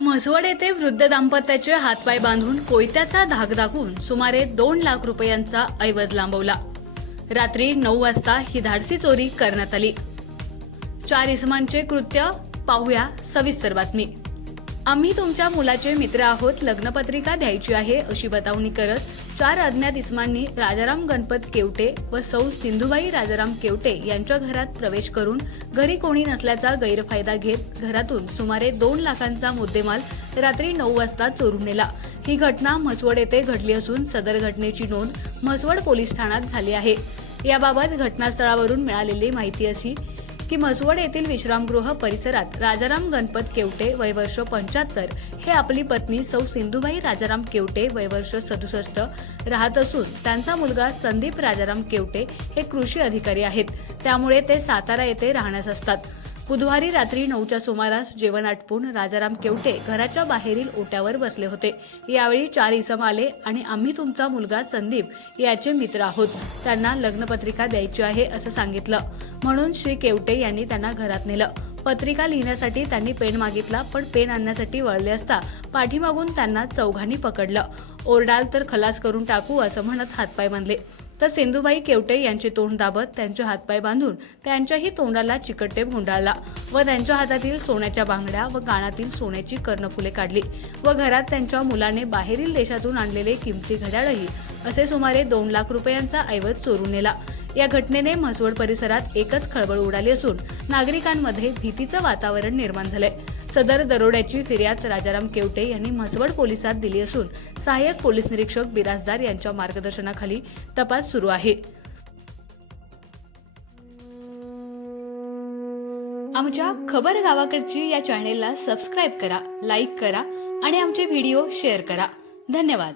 म्हसवड येथे वृद्ध दाम्पत्याचे हातपाय बांधून कोयत्याचा धाक दाखवून सुमारे दोन लाख रुपयांचा ऐवज लांबवला. रात्री नऊ वाजता ही धाडसी चोरी करण्यात आली. चार इसमांचे कृत्य पाहूया सविस्तर बातमी. आम्ही तुमच्या मुलाचे मित्र आहोत लग्नपत्रिका द्यायची आहे अशी बतावणी करत चार अज्ञात इस्मांनी राजाराम गणपत केवटे व सौ सिंधुबाई राजाराम केवटे यांच्या घरात प्रवेश करून घरी कोणी नसल्याचा गैरफायदा घेत घरातून सुमारे दोन लाखांचा मुद्देमाल रात्री नऊ वाजता चोरून नेला. ही घटना म्हसवड येथे घडली असून सदर घटनेची नोंद म्हसवड पोलीस ठाण्यात झाली आहे. याबाबत घटनास्थळावरून मिळालेली माहिती अशी की म्हसवड येथील विश्रामगृह परिसरात राजाराम गणपत केवटे वयवर्ष पंच्याहत्तर हे आपली पत्नी सौ सिंधुबाई राजाराम केवटे वयवर्ष सदुसष्ट राहत असून त्यांचा मुलगा संदीप राजाराम केवटे हे कृषी अधिकारी आहेत. त्यामुळे ते सातारा येथे राहण्यास असतात. बुधवारी रात्री नऊच्या सुमारास जेवण आटपून राजाराम केवटे घराच्या बाहेरील ओट्यावर बसले होते. यावेळी चार इसम आले आणि आम्ही तुमचा मुलगा संदीप याचे मित्र आहोत. त्यांना लग्नपत्रिका द्यायची आहे असं सांगितलं. म्हणून श्री केवटे यांनी त्यांना घरात नेलं. पत्रिका लिहिण्यासाठी त्यांनी पेन मागितला पण पेन आणण्यासाठी वळले असता पाठीमागून त्यांना चौघांनी पकडलं. ओरडाल तर खलास करून टाकू असं म्हणत हातपाय बांधले तर सिंधुबाई केवटे यांचे तोंड दाबत त्यांचे हातपाय बांधून त्यांच्याही तोंडाला चिकटटे गुंडाळला व त्यांच्या हातातील सोन्याच्या बांगड्या व कानातील सोन्याची कर्णफुले काढली व घरात त्यांच्या मुलाने बाहेरील देशातून आणलेले किमती घड्याळही असे सुमारे दोन लाख रुपयांचा ऐवज चोरून नेला. या घटनेने म्हसवड परिसरात एकच खळबळ उडाली असून नागरिकांमध्ये भीतीचं वातावरण निर्माण झालंय. सदर दरोड्याची फिर्याद राजाराम केवटे यांनी म्हसवड पोलिसात दिली असून सहाय्यक पोलीस निरीक्षक बिराजदार यांच्या मार्गदर्शनाखाली तपास सुरू आहे. आमच्या खबर गावाकडची या चॅनेलला सबस्क्राईब करा लाईक करा आणि आमचे व्हिडिओ शेअर करा. धन्यवाद.